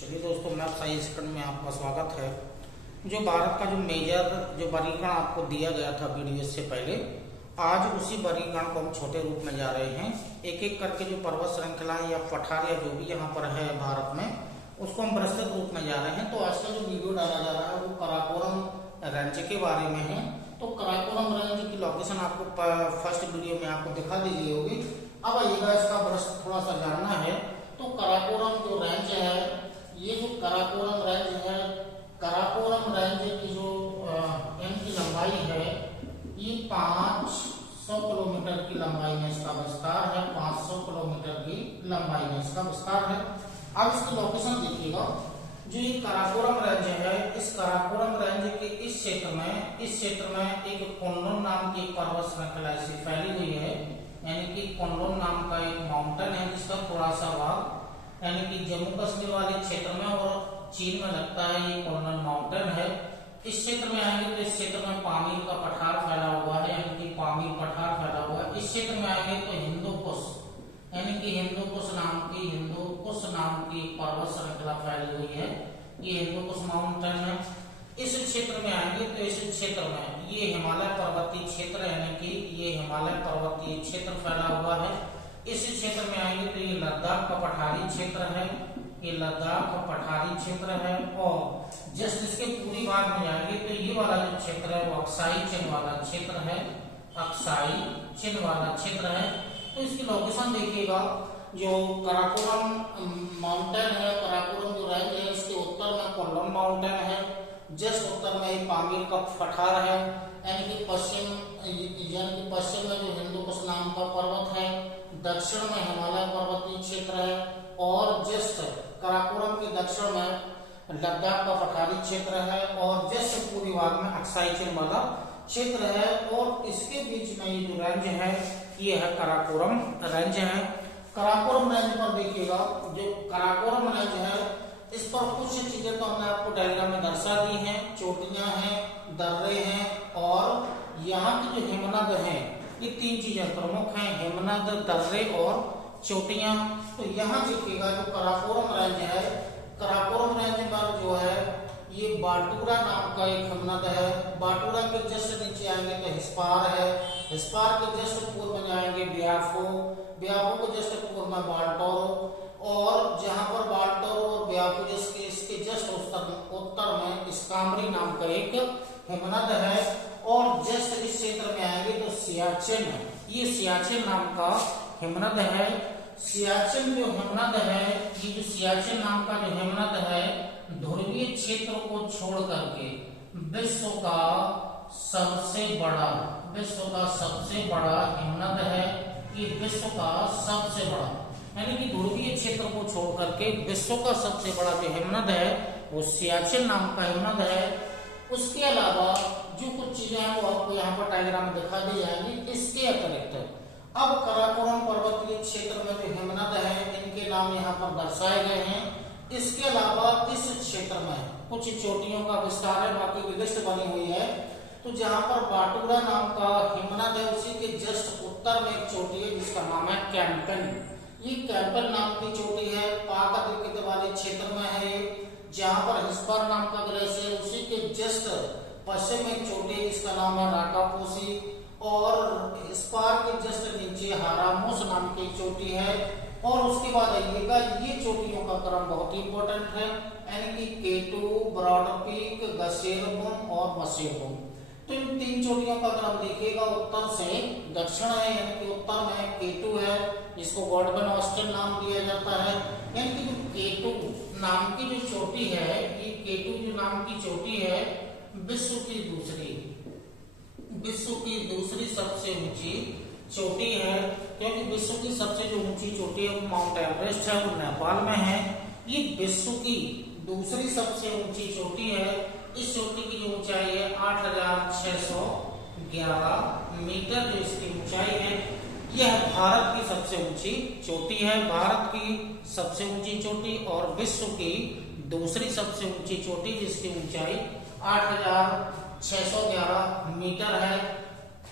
चलिए दोस्तों, map science second में आपका स्वागत है। जो भारत का जो मेजर जो वर्गीकरण आपको दिया गया था वीडियो से पहले, आज उसी वर्गीकरण को हम छोटे रूप में जा रहे हैं। एक एक करके जो पर्वत श्रृंखलाएं या पठार या जो भी यहाँ पर है भारत में, उसको हम विस्तृत रूप में जा रहे हैं। तो आज का जो वीडियो डाला जा रहा है वो काराकोरम रेंज के बारे में है। तो काराकोरम रेंज की लोकेशन आपको फर्स्ट वीडियो में आपको दिखा दी गई होगी। अब आइएगा, इसका विस्तृत थोड़ा सा जानना है। तो काराकोरम जो रेंज है, ये जो काराकोरम रेंज है, काराकोरम रेंज की जो इनकी लंबाई है, ये 500 किलोमीटर की लंबाई में इसका विस्तार है। 500 किलोमीटर की लंबाई में इसका विस्तार है। अब इसकी लोकेशन देखिएगा। जो ये काराकोरम रेंज है, इस काराकोरम रेंज के इस क्षेत्र में एक कुनलुन नाम की पर्वत श्रृंखला ऐसी फैली हुई है। यानी कि कुनलुन नाम का एक माउंटेन है जिसका थोड़ा सा भाग यानी कि जम्मू कश्मीर वाले क्षेत्र में और चीन में लगता है, ये कुनलुन माउंटेन है। इस क्षेत्र में आएंगे तो इस क्षेत्र में पामीर का पठार फैला हुआ है, यानी कि पामीर पठार फैला हुआ है। इस क्षेत्र में आएंगे तो हिंदू कुश यानी कि हिंदू कुश नाम की पर्वत श्रृंखला फैली हुई है। ये हिंदू कुश माउंटेन है। इस क्षेत्र में आएंगे तो इस क्षेत्र में ये हिमालय पर्वतीय क्षेत्र यानी कि ये हिमालय पर्वतीय क्षेत्र फैला हुआ है। इस क्षेत्र में आएंगे तो ये लद्दाख का पठारी क्षेत्र है। ये लद्दाख का पठारी क्षेत्र है। और जस्ट इसके पूरी भाग में जाएंगे तो ये वाला जो क्षेत्र है वो अक्साई चिन्ह वाला क्षेत्र है। अक्साई चिन्ह वाला क्षेत्र है। तो इसकी लोकेशन देखिएगा। जो काराकोरम माउंटेन है, काराकोरम जो रेंज है, इसके उत्तर में कुनलुन माउंटेन है। जस्ट उत्तर में एक पामीर का पठार है। यानी कि पश्चिम में जो हिंदू कुश नाम का पर्वत है, दक्षिण में हिमालय पर्वतीय क्षेत्र है। और जस्ट काराकोरम के दक्षिण में लद्दाख का पठारी क्षेत्र है। और जस्ट पूर्वी भाग में अक्साई चिन्ह वाला क्षेत्र है। और इसके बीच में ये जो रेंज है, ये है काराकोरम रेंज है। काराकोरम रेंज पर देखिएगा, जो काराकोरम रेंज है, इस पर कुछ चीजें तो हमने आपको डायग्राम में दर्शा दी हैं। चोटियां हैं, दर्रे हैं, और यहाँ की जो हिमनद है, ये तीन चीजें प्रमुख हैं, हिमनद, दर्रे और चोटियां। तो यहाँ देखिएगा जो काराकोरम रेंज है, काराकोरम रेंज पर जो है ये बाटूरा नाम का एक हिमनद है। बाटूरा के जस्ट नीचे आएंगे तो हिस्पार है। हिस्पार के जस्ट पूर्व में जाएंगे ब्याफो, ब्याफो के जस्ट पूर्व में बाल्टोरो। और जहां पर बाल्टोरो और ब्याफो इसके जस्ट उत्तर में इस्कामरी नाम का एक हिमनद है। और जस्ट इस क्षेत्र में आएंगे तो सियाचिन, ये सियाचिन नाम का हिमनद है। सियाचिन जो हिमनद है, ये जो सियाचिन नाम का जो हिमनद है, ध्रुवीय क्षेत्र को छोड़ करके विश्व का सबसे बड़ा हिमनद है। ये विश्व का सबसे बड़ा, यानी कि ध्रुवीय क्षेत्र को छोड़ करके विश्व का सबसे बड़ा जो हिमनद है वो सियाचिन नाम का हिमनद है। उसके अलावा जो कुछ चीजें हैं वो आपको यहाँ पर डायग्राम में दिखा दी जाएंगी। इसके अतिरिक्त अब काराकोरम पर्वतीय क्षेत्र में जो हिमनद है, इनके नाम यहाँ पर दर्शाए गए हैं। इसके अलावा इस क्षेत्र में कुछ चोटियों का विस्तार है, बाकी की लिस्ट बनी हुई है। तो जहाँ पर बाटूरा नाम का हिमनद है, उसी के जस्ट उत्तर में एक चोटी है जिसका नाम है कैंपन। ये कैंपन नाम की चोटी है, पाक अधिकृत वाले क्षेत्र में है। जहाँ पर हिस्पार नाम का ग्लेशियर, उसी के जस्ट पश्चिम में एक चोटी है जिसका नाम है राकापोसी। और हिस्पार के जस्ट नीचे हारामोस नाम की चोटी है। और उसके बाद आइएगा, ये चोटियों का क्रम बहुत ही इंपॉर्टेंट है, यानी कि केटू, ब्रॉड पीक, गसेरबुम और मसेबुम। तो इन तीन चोटियों का क्रम देखिएगा, उत्तर से दक्षिण है। यानी कि उत्तर में केटू है, जिसको गॉडवन ऑस्टिन नाम दिया जाता है। यानी कि जो केटू नाम की जो चोटी है, ये केटू जो नाम की चोटी है, विश्व की दूसरी सबसे ऊंची चोटी है। क्योंकि विश्व की सबसे जो ऊंची चोटी है वो माउंट एवरेस्ट है, वो नेपाल में है। ये विश्व की दूसरी सबसे ऊंची चोटी है। इस चोटी की जो ऊंचाई है 8611 मीटर जो इसकी ऊंचाई है। यह भारत की सबसे ऊंची चोटी है, भारत की सबसे ऊंची चोटी और विश्व की दूसरी सबसे ऊंची चोटी, जिसकी ऊंचाई 8611 मीटर है।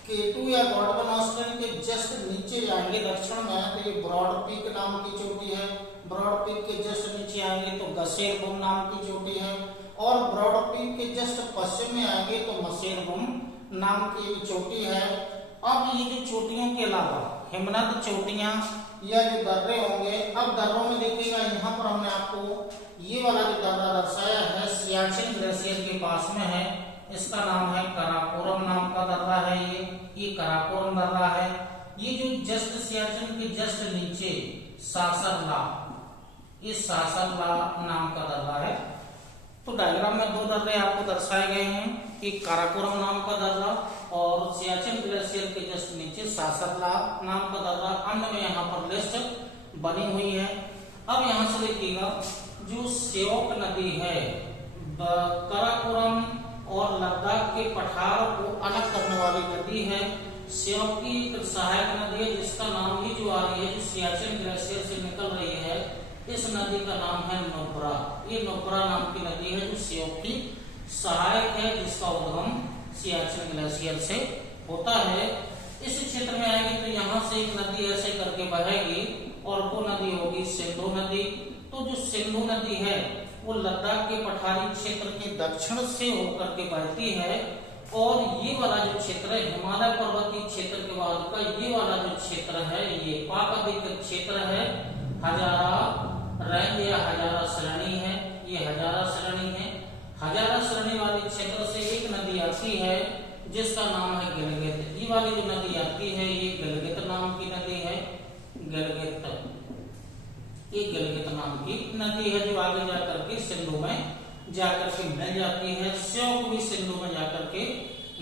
केटू या गॉडवन ऑस्टिन के जस्ट नीचे जाएंगे दक्षिण में तो ये ब्रॉड पीक नाम की चोटी है। ब्रॉड पीक के जस्ट नीचे आएंगे तो गसेरबुम नाम की चोटी है, और ब्रॉड पीक के जस्ट पश्चिम में आएंगे तो मसेरबुम नाम की एक चोटी है। अब ये जो चोटियों के अलावा हिमनद चोटियां या जो दर्रे होंगे, अब दर्रों में देखिएगा यहाँ पर हमने आपको ये वाला जो दर्रा दर्शाया है सियाचिन ग्लेशियर के पास में है, इसका नाम है कराकोरम नाम का दर्रा है। ये कराकोरम दर्रा है। ये जो जस्ट सियाचिन के जस्ट नीचे सासरला, इस सासरला नाम का दर्रा है। तो डायग्राम में दो दर्रे आपको दर्शाए गए हैं, एक काराकोरम नाम का दर्रा और सियाचिन ग्लेशियर के जस्ट नीचे सासरला नाम का दर्रा। अन्य में यहाँ पर लिस्ट बनी हुई है। अब यहाँ से देखिएगा जो श्योक नदी है, काराकोरम और लद्दाख के पठार को अलग करने वाली नदी है। श्योक की एक सहायक नदी है जिसका नाम ही जो आ रही है, जो सियाचिन ग्लेशियर से निकल रही है, इस नदी का नाम है नुब्रा। ये नुब्रा नाम की नदी है जो श्योक की सहायक है, जिसका उद्गम सियाचिन ग्लेशियर से होता है। इस क्षेत्र में आएगी तो यहाँ से एक नदी ऐसे करके बहेगी और वो नदी होगी सिंधु नदी। तो जो सिंधु नदी है वो लद्दाख के पठारी क्षेत्र के दक्षिण से होकर के बहती है, और ये वाला जो क्षेत्र है हिमालय पर्वतीय क्षेत्र के बाद का ये वाला जो क्षेत्र है ये पाक अधिकृत क्षेत्र है। हजारा रेंज या हजारा श्रेणी है, ये हजारा श्रेणी है। हजारा श्रेणी वाले क्षेत्र से एक नदी आती है जिसका नाम है गिलगित। ये वाली जो नदी आती है ये गिलगित नाम की नदी है। गिलगित, ये गिलगित नाम की नदी है जो आगे जाकर के सिंधु में जाकर के मिल जाती है। श्योक भी सिंधु में जाकर के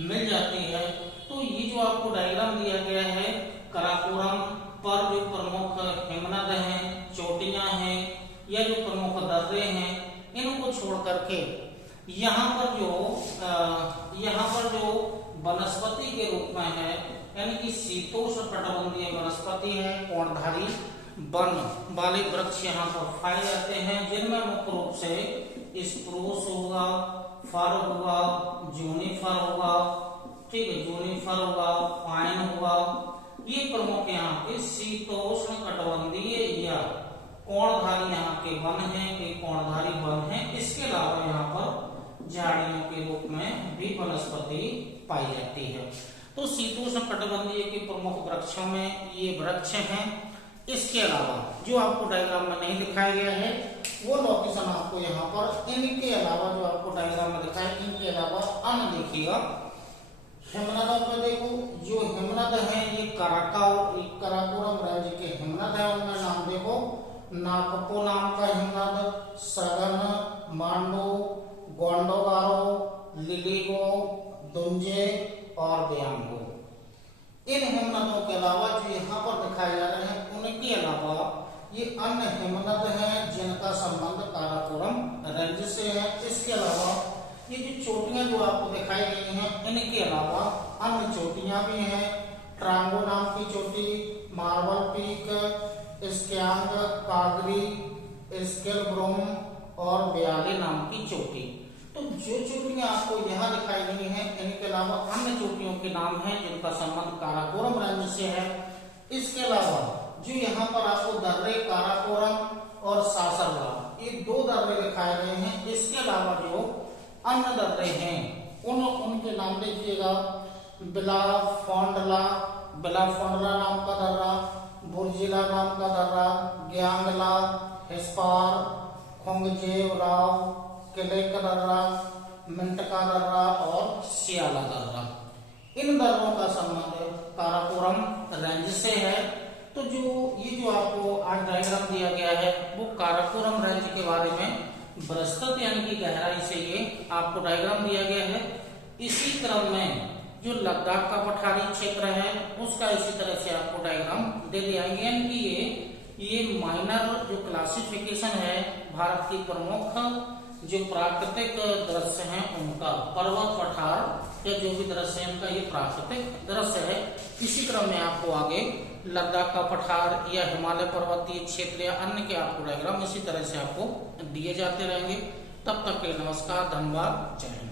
मिल जाती है। तो ये जो आपको डायग्राम दिया गया है, काराकोरम पर जो प्रमुख हिमनद हैं, चोटियां हैं या जो प्रमुख दर्रे हैं, इनको छोड़ करके यहाँ पर जो वनस्पति के रूप में है, यानी कि शीतोष्ण कटिबंधीय वनस्पति है, कोणधारी वन वाले वृक्ष यहाँ पर पाए जाते हैं, जिनमें मुख्य रूप से स्प्रूस होगा, फर होगा, जूनिफर होगा, ठीक है, जूनिफर होगा, पाइन होगा। ये प्रमुख यहाँ के शीतोष्ण कटिबंधीय या कोणधारी यहाँ के वन हैं, एक कोणधारी वन है। इसके अलावा यहाँ पर झाड़ियों के रूप में भी वनस्पति पाई जाती है। तो शीतोष्ण कटिबंधीय के प्रमुख वृक्षों में ये वृक्ष हैं। इसके अलावा जो आपको डायग्राम में नहीं दिखाया गया है वो लोकेशन आपको यहाँ पर, इनके अलावा जो आपको डायग्राम में दिखाया, इनके अलावा अन्य देखिएगा। हिमनदों पे देखो, जो हिमनद है ये काराकोरम रेंज के हिमनद है। उनमें नाम देखो, नाकपो नाम का हिमनद, सगन, मांडो, गोंडोगारो, लिलीगो, दुंजे और ब्यांगो। इन हिमनदों के अलावा जो यहाँ पर दिखाए जा रहे हैं, उनके अलावा ये अन्य हिमनद हैं जिनका संबंध काराकोरम रेंज से है। इसके अलावा ये जो चोटियां जो आपको दिखाई गई हैं, इनके अलावा अन्य चोटियां भी हैं। ट्रांगो नाम की चोटी, मार्बल पीक, स्क्यांग, कागरी, स्केलब्रूम और ब्याले नाम की चोटी। तो जो चोटियां आपको यहाँ दिखाई गई हैं, इनके अलावा अन्य चोटियों के नाम हैं जिनका संबंध काराकोरम रेंज से है। इसके अलावा जो यहाँ पर आपको दर्रे काराकोरम और सासरला, ये दो दर्रे दिखाए गए हैं। इसके अलावा जो अन्य दर्रे हैं उनके नाम देखिएगा, बिलाफोंडला नाम का दर्रा, बुर्जिला नाम का दर्रा, ग्यांगला, हिस्पार, खोंगजेवराव, किले का दर्रा, मिंट का दर्रा और सियाला दर्रा। इन दर्रों का संबंध काराकोरम रेंज से है। तो ये जो आपको आज डायग्राम दिया गया है वो काराकोरम रेंज के बारे में विस्तृत यानी कि गहराई से ये आपको डायग्राम दिया गया है। इसी क्रम में जो लद्दाख का पठारी क्षेत्र है उसका इसी तरह से आपको डायग्राम दे दिया गया, यानी कि ये माइनर जो क्लासिफिकेशन है भारत की प्रमुख जो प्राकृतिक दृश्य हैं उनका, पर्वत पठार या जो भी दृश्य है उनका ये प्राकृतिक दृश्य है। इसी क्रम में आपको आगे लद्दाख का पठार या हिमालय पर्वतीय क्षेत्र या अन्य के आपको डायग्राम इसी तरह से आपको दिए जाते रहेंगे। तब तक के नमस्कार, धन्यवाद, जय हिंद।